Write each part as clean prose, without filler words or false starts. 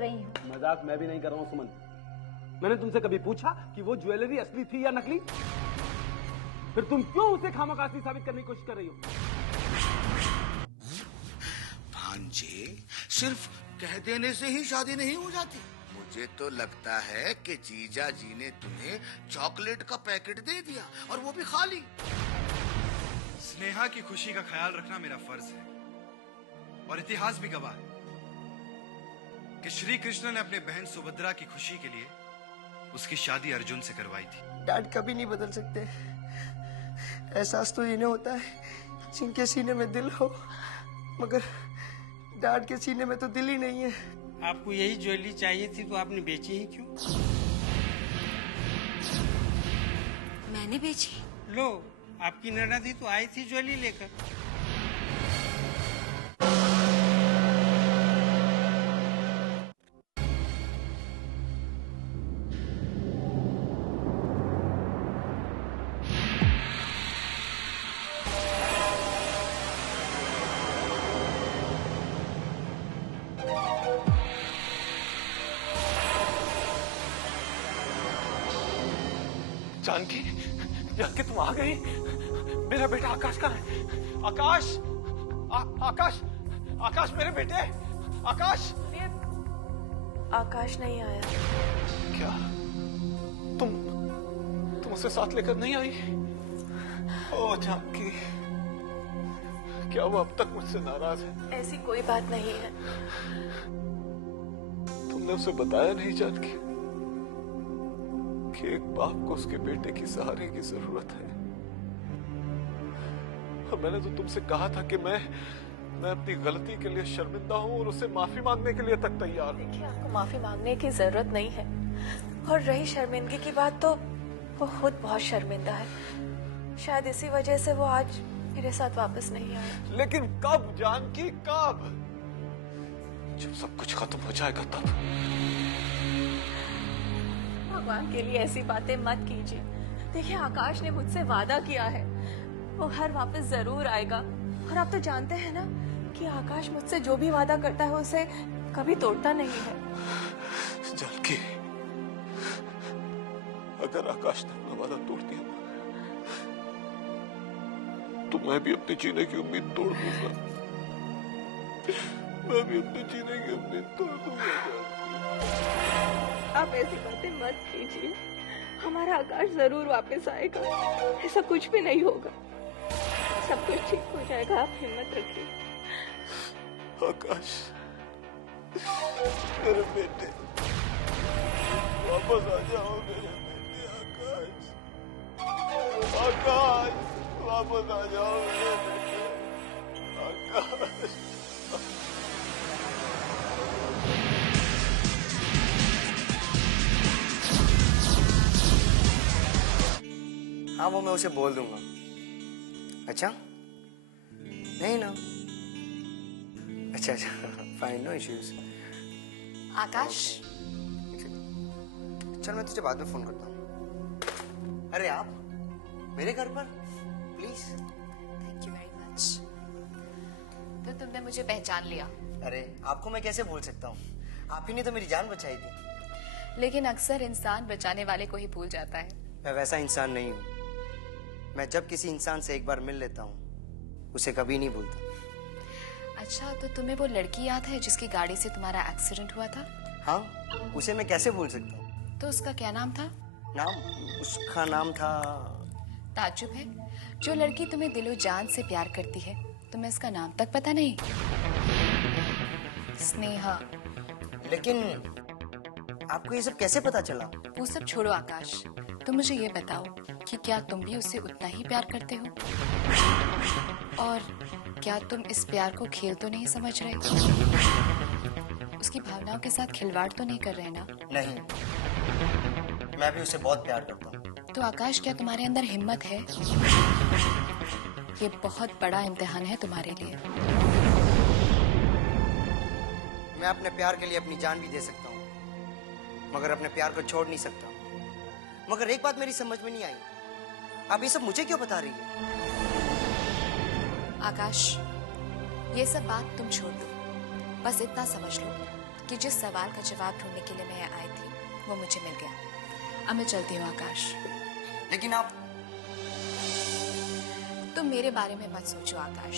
रही हूँ। मजाक मैं भी नहीं कर रहा हूँ सुमन। मैंने तुमसे कभी पूछा कि वो ज्वेलरी असली थी या नकली? फिर तुम क्यों उसे खामखा असली साबित करने की कोशिश कर रही हो? भांजे, सिर्फ कह देने से ही शादी नहीं हो जाती। मुझे तो लगता है कि जीजा जी ने तुम्हें चॉकलेट का पैकेट दे दिया और वो भी खाली। स्नेहा की खुशी का ख्याल रखना मेरा फर्ज है और इतिहास भी गवाह है कि श्री कृष्ण ने अपने बहन सुभद्रा की खुशी के लिए उसकी शादी अर्जुन से करवाई थी। डैड कभी नहीं बदल सकते। एहसास तो इन्हें होता है जिनके सीने में दिल हो, मगर डैड के सीने में तो दिल ही नहीं है। आपको यही ज्वेलरी चाहिए थी तो आपने बेची ही क्यों? मैंने बेची? लो, आपकी ननद तो आई थी ज्वेलरी लेकर। जानकी, जानकी तुम आ गई। मेरा बेटा आकाश कहाँ है? आकाश, आकाश, आकाश मेरे बेटे, आकाश। आकाश नहीं आया। क्या तुम उसे साथ लेकर नहीं आई? ओ जानकी, क्या वो अब तक मुझसे नाराज है? ऐसी कोई बात नहीं है। तुमने उसे बताया नहीं जानकी कि एक बाप को उसके बेटे की सहारे की जरूरत है? और मैंने तो तुमसे कहा था कि मैं अपनी गलती के लिए शर्मिंदा हूँ और उसे माफी मांगने के लिए तक तैयार हूँ। देखिए, आपको माफी मांगने की जरूरत नहीं है। और रही शर्मिंदगी की बात, तो वो खुद बहुत शर्मिंदा है। शायद इसी वजह से वो आज मेरे साथ वापस नहीं आया। लेकिन कब जानकी, कब? जब सब कुछ खत्म हो जाएगा तब। भगवान के लिए ऐसी बातें मत कीजिए। देखिए, आकाश ने मुझसे वादा किया है, वो घर वापस जरूर आएगा। और आप तो जानते हैं ना कि आकाश मुझसे जो भी वादा करता है उसे कभी तोड़ता नहीं है। जानकी, अगर आकाश ने अपना वादा तोड़ दिया तो मैं भी अपने जीने की उम्मीद तोड़ दूंगा। मैं भी अपने जीने की उम्मीद तोड़ दूंगा। आप ऐसी बातें मत कीजिए। हमारा आकाश जरूर वापस आएगा। ऐसा कुछ भी नहीं होगा। सब कुछ ठीक हो जाएगा, आप हिम्मत रखिए। आकाश, मेरे बेटे, वापस आ जाओ मेरे बेटे। आकाश, आकाश, वापस आ जाओ मेरे बेटे। आकाश। हाँ, वो मैं उसे बोल दूंगा। अच्छा, नहीं ना? अच्छा, फाइन, नो इश्यूज। आकाश, चल मैं तुझे बाद में फोन करता हूँ। अरे आप मेरे घर पर please. Thank you very much. तो तुमने मुझे पहचान लिया? अरे आपको मैं कैसे भूल सकता हूँ? आप ही ने तो मेरी जान बचाई थी। लेकिन अक्सर इंसान बचाने वाले को ही भूल जाता है। मैं वैसा इंसान नहीं हूँ। मैं जब किसी इंसान से एक बार मिल लेता हूँ उसे कभी नहीं भूलता। अच्छा, तो तुम्हें वो लड़की याद है जिसकी गाड़ी से तुम्हारा एक्सीडेंट हुआ था? हाँ, उसे मैं कैसे भूल सकता हूँ? तो उसका क्या नाम था? उसका नाम था। ताज्जुब है, जो लड़की तुम्हें दिलो जान से प्यार करती है, तुम्हें इसका नाम तक पता नहीं? स्नेहा। लेकिन आपको ये सब कैसे पता चला? वो सब छोड़ो आकाश, तुम मुझे ये बताओ कि क्या तुम भी उससे उतना ही प्यार करते हो? और क्या तुम इस प्यार को खेल तो नहीं समझ रहे? उसकी भावनाओं के साथ खिलवाड़ तो नहीं कर रहे ना? नहीं, मैं भी उसे बहुत प्यार करता हूँ। तो आकाश, क्या तुम्हारे अंदर हिम्मत है? ये बहुत बड़ा इम्तिहान है तुम्हारे लिए। मैं अपने प्यार के लिए अपनी जान भी दे सकता हूँ, मगर अपने प्यार को छोड़ नहीं सकता। मगर एक बात मेरी समझ में नहीं आई, आप ये सब मुझे क्यों बता रही है? आकाश, ये सब बात तुम छोड़ दो। बस इतना समझ लो कि जिस सवाल का जवाब ढूंढने के लिए मैं यहाँ आई थी वो मुझे मिल गया। अब मैं चलती हूँ आकाश। लेकिन आप तुम मेरे बारे में मत सोचो आकाश,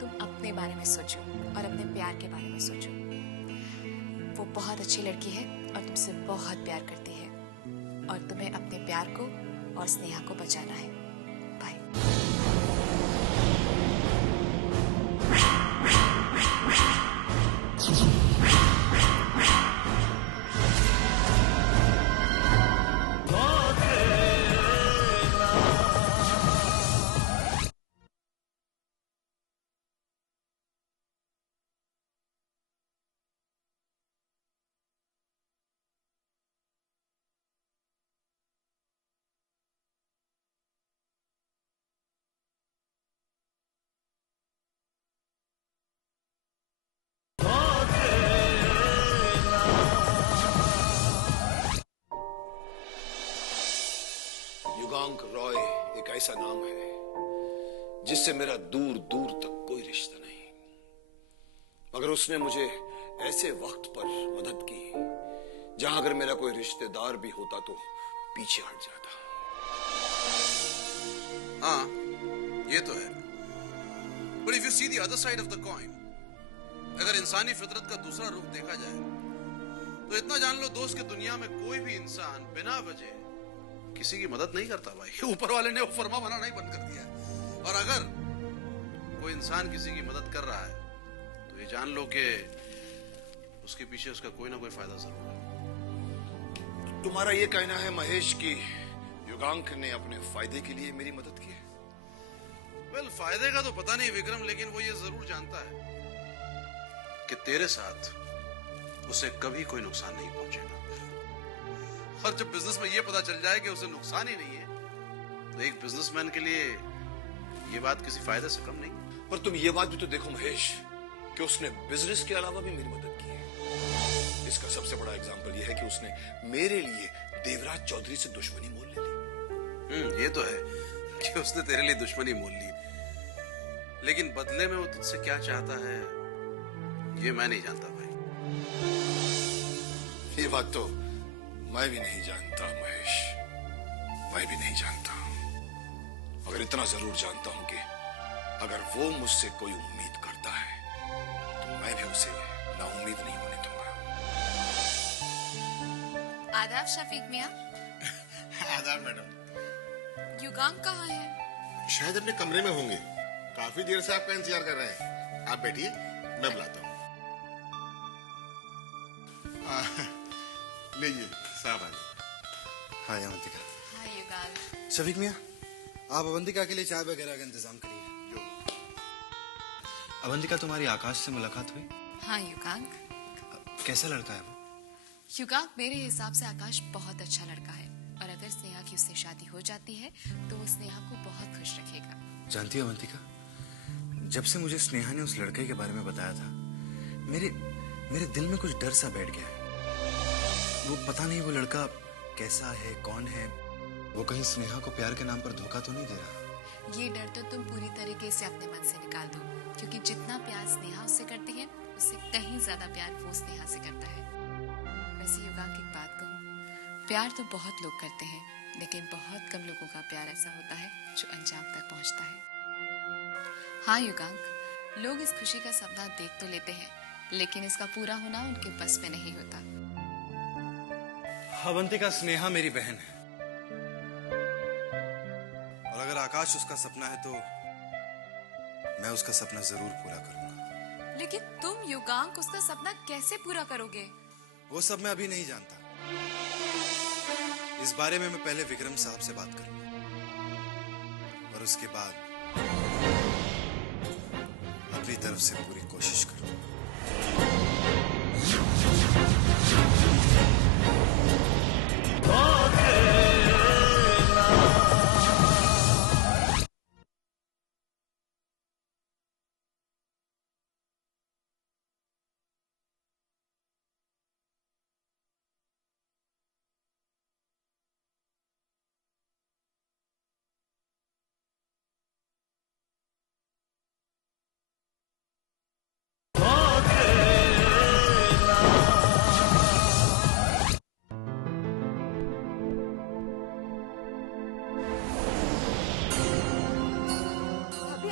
तुम अपने बारे में सोचो और अपने प्यार के बारे में सोचो। वो बहुत अच्छी लड़की है और तुमसे बहुत प्यार करती है और तुम्हें अपने प्यार को और स्नेहा को बचाना है। बाय। युगांक रॉय एक ऐसा नाम है जिससे मेरा दूर दूर तक कोई रिश्ता नहीं, मगर उसने मुझे ऐसे वक्त पर मदद की जहां अगर मेरा कोई रिश्तेदार भी होता तो पीछे हट जाता। हाँ, ये तो है। But if you see the other side of the coin, अगर इंसानी फितरत का दूसरा रूप देखा जाए तो इतना जान लो दोस्त कि दुनिया में कोई भी इंसान बिना वजह किसी की मदद नहीं करता भाई। ऊपर वाले ने वो फरमा बनाना ही बंद कर दिया है। और अगर कोई इंसान किसी की मदद कर रहा है तो ये जान लो कि उसके पीछे उसका कोई ना कोई फायदा जरूर है। तुम्हारा ये कहना है महेश कि युगांक ने अपने फायदे के लिए मेरी मदद की है? वेल, फायदे का तो पता नहीं विक्रम, लेकिन वो ये जरूर जानता है कि तेरे साथ उसे कभी कोई नुकसान नहीं पहुंचेगा। और जब बिजनेस में ये पता चल जाए कि उसे नुकसान ही नहीं है तो एक बिजनेसमैन के लिए ये बात किसी फायदे से कम नहीं। पर तुम ये बात भी तो देखो महेश कि उसने बिजनेस के अलावा भी मेरी मदद की है। इसका सबसे बड़ा एग्जांपल ये है कि उसने मेरे लिए देवराज चौधरी से दुश्मनी मोल ले ली। ये तो है कि उसने तेरे लिए दुश्मनी मोल ली, लेकिन बदले में वो तुझसे क्या चाहता है ये मैं नहीं जानता भाई। ये बात तो मैं भी नहीं जानता महेश, मैं भी नहीं जानता, मगर इतना जरूर जानता हूं कि अगर वो मुझसे कोई उम्मीद करता है तो मैं भी उसे नाउम्मीद नहीं होने दूंगा। आदाब शफीक मियां। आदाब मैडम। युगांक कहाँ है? शायद अपने कमरे में होंगे, काफी देर से आपका इंतजार कर रहे हैं। आप बैठिए, मैं बुलाता हूँ। लीजिए साहब आ गए। हाँ अवंतिका। हाय युगांक। शफीक मियाँ, आप अवंतिका के लिए चाय वगैरह का इंतजाम करिए। अवंतिका, तुम्हारी आकाश से मुलाकात हुई? हाँ युगांक। कैसा लड़का है वो? युगांक, मेरे हिसाब से आकाश बहुत अच्छा लड़का है और अगर स्नेहा की उससे शादी हो जाती है तो वो स्नेहा को बहुत खुश रखेगा। जानती हो अवंतिका, जब से मुझे स्नेहा ने उस लड़के के बारे में बताया था मेरे दिल में कुछ डर सा बैठ गया है। वो पता नहीं वो लड़का कैसा है, कौन है, वो कहीं स्नेहा को प्यार के नाम पर धोखा तो नहीं दे रहा। ये डर तो तुम पूरी तरीके से अपने मन से निकाल दो, क्योंकि जितना प्यार स्नेहा उससे करती है उससे कहीं ज्यादा प्यार वो स्नेहा से करता है। वैसे युगांक, एक बात कहूँ, प्यार तो बहुत लोग करते हैं लेकिन बहुत कम लोगों का प्यार ऐसा होता है जो अंजाम तक पहुंचता है। हाँ युगांक, लोग इस खुशी का सपना देख तो लेते हैं लेकिन इसका पूरा होना उनके बस में नहीं होता। अवंतिका, स्नेहा मेरी बहन है और अगर आकाश उसका सपना है तो मैं उसका सपना जरूर पूरा करूंगा। लेकिन तुम युगांक उसका सपना कैसे पूरा करोगे? वो सब मैं अभी नहीं जानता। इस बारे में मैं पहले विक्रम साहब से बात करूंगा और उसके बाद अपनी तरफ से पूरी कोशिश करूंगा।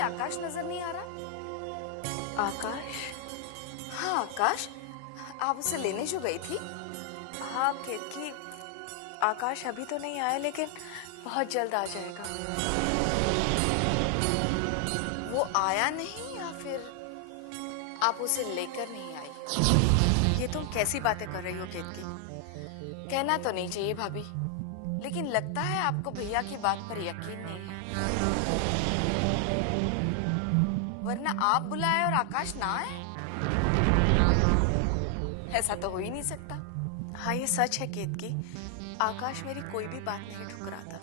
आकाश नजर नहीं आ रहा? आकाश? हाँ आकाश, आप उसे लेने जो गई थी। हाँ केतकी, आकाश अभी तो नहीं आया लेकिन बहुत जल्द आ जाएगा। वो आया नहीं या फिर आप उसे लेकर नहीं आई? ये तुम कैसी बातें कर रही हो केतकी? कहना तो नहीं चाहिए भाभी, लेकिन लगता है आपको भैया की बात पर यकीन नहीं है। वरना आप बुलाए और आकाश ना आए, ऐसा तो हो ही नहीं सकता। हाँ ये सच है केतकी, आकाश मेरी कोई भी बात नहीं ठुकराता।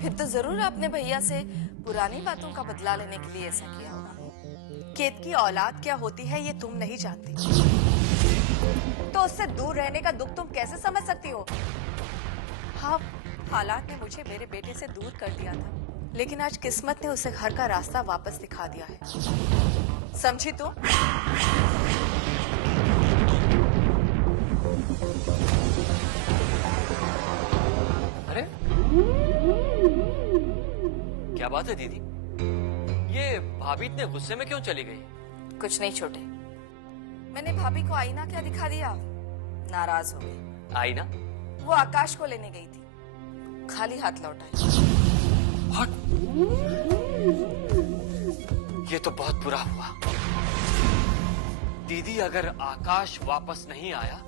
फिर तो जरूर आपने भैया से पुरानी बातों का बदला लेने के लिए ऐसा किया होगा। केतकी, औलाद क्या होती है ये तुम नहीं जानती, तो उससे दूर रहने का दुख तुम कैसे समझ सकती हो? हाँ, हालात ने मुझे मेरे बेटे से दूर कर दिया था, लेकिन आज किस्मत ने उसे घर का रास्ता वापस दिखा दिया है। समझी तुम? अरे क्या बात है दीदी, ये भाभी इतने गुस्से में क्यों चली गई? कुछ नहीं छोटे, मैंने भाभी को आईना क्या दिखा दिया, नाराज हो गई। आईना? वो आकाश को लेने गई थी, खाली हाथ लौट आई। ये तो बहुत बुरा हुआ दीदी। अगर आकाश वापस नहीं आया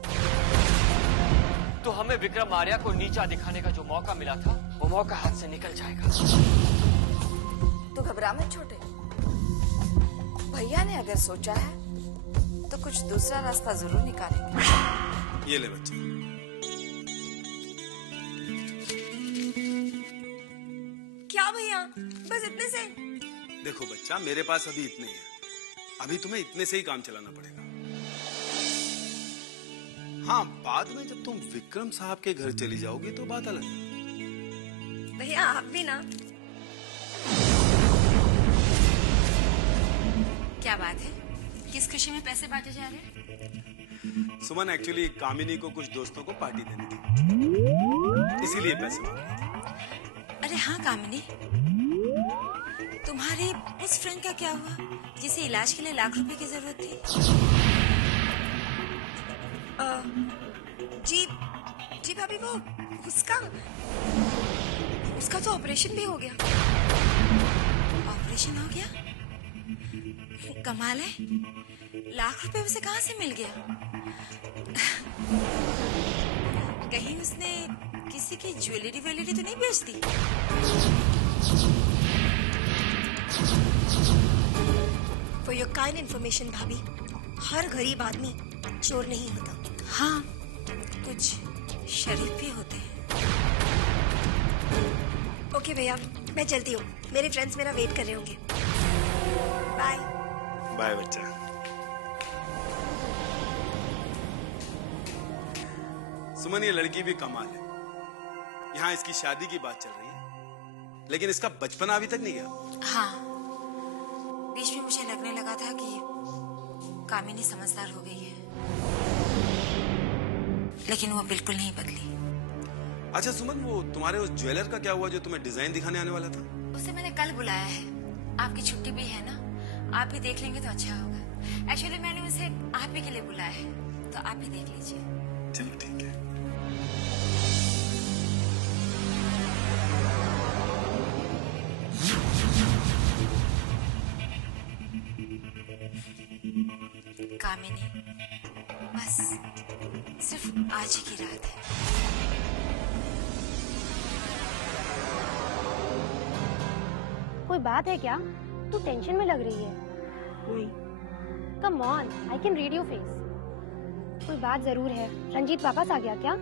तो हमें विक्रम आर्या को नीचा दिखाने का जो मौका मिला था वो मौका हाथ से निकल जाएगा। तो घबरा मत छोटे, भैया ने अगर सोचा है तो कुछ दूसरा रास्ता जरूर निकालेंगे। ये ले बच्चा। क्या भैया, बस इतने से? देखो बच्चा, मेरे पास अभी इतने ही है, अभी तुम्हें इतने से ही काम चलाना पड़ेगा। हाँ, बाद में जब तुम विक्रम साहब के घर चली जाओगी तो बात अलग है। भैया आप भी ना। क्या बात है, किस खुशी में पैसे बांटे जा रहे हैं? सुमन, एक्चुअली कामिनी को कुछ दोस्तों को पार्टी देनी थी, इसीलिए पैसे मांग रहे थे। अरे हाँ कामिनी, तुम्हारे उस फ्रेंड का क्या हुआ जिसे इलाज के लिए लाख रुपए की जरूरत थी? जी भाभी, वो उसका तो ऑपरेशन भी हो गया। ऑपरेशन हो गया? कमाल है, लाख रुपए उसे कहाँ से मिल गया? कहीं उसने किसी की ज्वेलरी तो नहीं बेच दी? For your kind information भाभी, हर गरीब आदमी चोर नहीं होता। हाँ, कुछ शरीफ भी होते हैं। ओके भैया, मैं चलती हूँ, मेरे फ्रेंड्स मेरा वेट कर रहे होंगे। बाय। बाय बच्चा। सुमन, ये लड़की भी कमाल है। यहाँ इसकी शादी की बात चल रही है, लेकिन इसका बचपना अभी तक नहीं गया। हाँ, बीच में मुझे लगने लगा था कि कामिनी समझदार हो गई है, लेकिन वो बिल्कुल नहीं बदली। अच्छा सुमन, वो तुम्हारे उस ज्वेलर का क्या हुआ जो तुम्हें डिजाइन दिखाने आने वाला था? उसे मैंने कल बुलाया है, आपकी छुट्टी भी है ना, आप भी देख लेंगे तो अच्छा होगा। एक्चुअली मैंने उसे आप ही के लिए बुलाया है, तो आप भी देख लीजिए। चलो ठीक है। कामिनी, बस सिर्फ आज ही की रात है। कोई बात है क्या? तू टेंशन में लग रही है। नहीं। Come on, I can read your face. कोई बात जरूर है। रंजीत वापस आ गया क्या?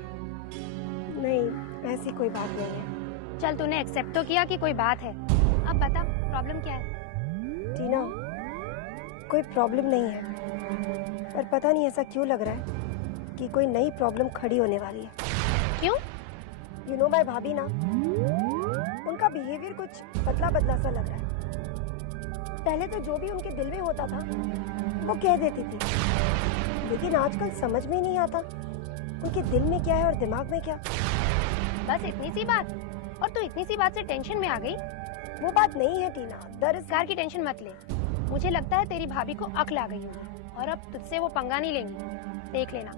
नहीं, ऐसी कोई बात नहीं है। चल, तूने एक्सेप्ट तो किया कि कोई बात है। अब बता, प्रॉब्लम क्या है? टीना, कोई प्रॉब्लम नहीं है, पर पता नहीं ऐसा क्यों लग रहा है कि कोई नई प्रॉब्लम खड़ी होने वाली है। क्यों? यू नो माय भाभी ना, उनका बिहेवियर कुछ बदला सा लग रहा है। पहले तो जो भी उनके दिल में होता था वो कह देती थी, लेकिन आजकल समझ में नहीं आता उनके दिल में क्या है और दिमाग में क्या। बस इतनी सी बात, और तू इतनी सी बात से टेंशन में आ गई? वो बात नहीं है टीना। दरअसल कार की टेंशन मत ले, मुझे लगता है तेरी भाभी को अक्ल आ गई होगी और अब तुझसे वो पंगा नहीं लेंगी, देख लेना।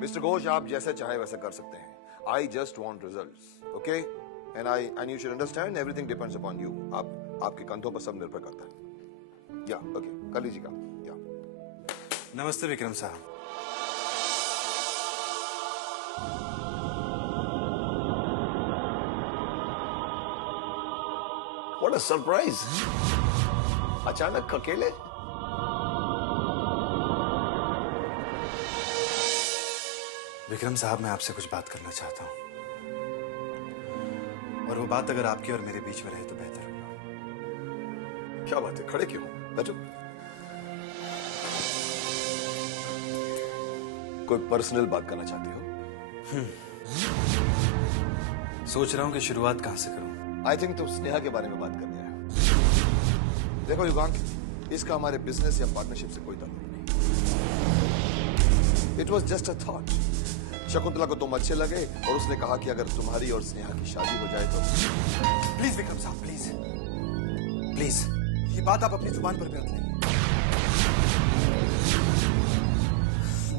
मिस्टर घोष, आप जैसे चाहे वैसे कर सकते हैं. I just want results, okay? And you should understand everything depends upon you. आपके कंधों पर सब निर्भर करता है. या ओके, कर लीजिएगा. या नमस्ते विक्रम साहब. What a surprise! अचानक अकेले? विक्रम साहब, मैं आपसे कुछ बात करना चाहता हूं, और वो बात अगर आपके और मेरे बीच में रहे तो बेहतर होगा. क्या बात है, खड़े क्यों? बैठो. कोई पर्सनल बात करना चाहते हो? सोच रहा हूं कि शुरुआत कहां से करूं. आई थिंक तुम स्नेहा के बारे में बात करने आए हो. देखो युगांक, इसका हमारे बिजनेस या पार्टनरशिप से कोई ताल्लुक नहीं. It was just a thought. Shakuntala को तुम अच्छे लगे और उसने कहा कि अगर तुम्हारी और स्नेहा की शादी हो जाए तो. प्लीज विक्रम साहब, प्लीज प्लीज, ये बात आप अपनी जुबान पर भी रख लेंगे.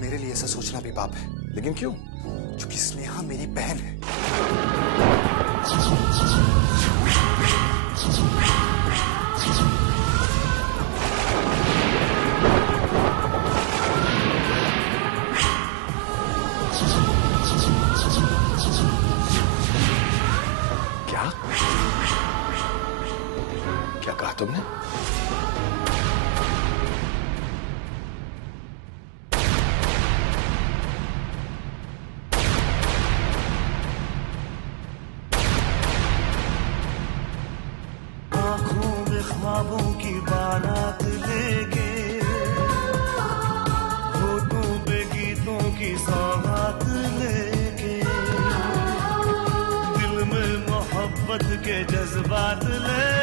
मेरे लिए ऐसा सोचना भी पाप है. लेकिन क्यों? क्योंकि स्नेहा मेरी बहन है. क्या कहा तुमने? आंखों में ख्वाबों की बारात लेके, होठों पे गीतों की सौगात लेके, दिल में मोहब्बत के जज्बात ले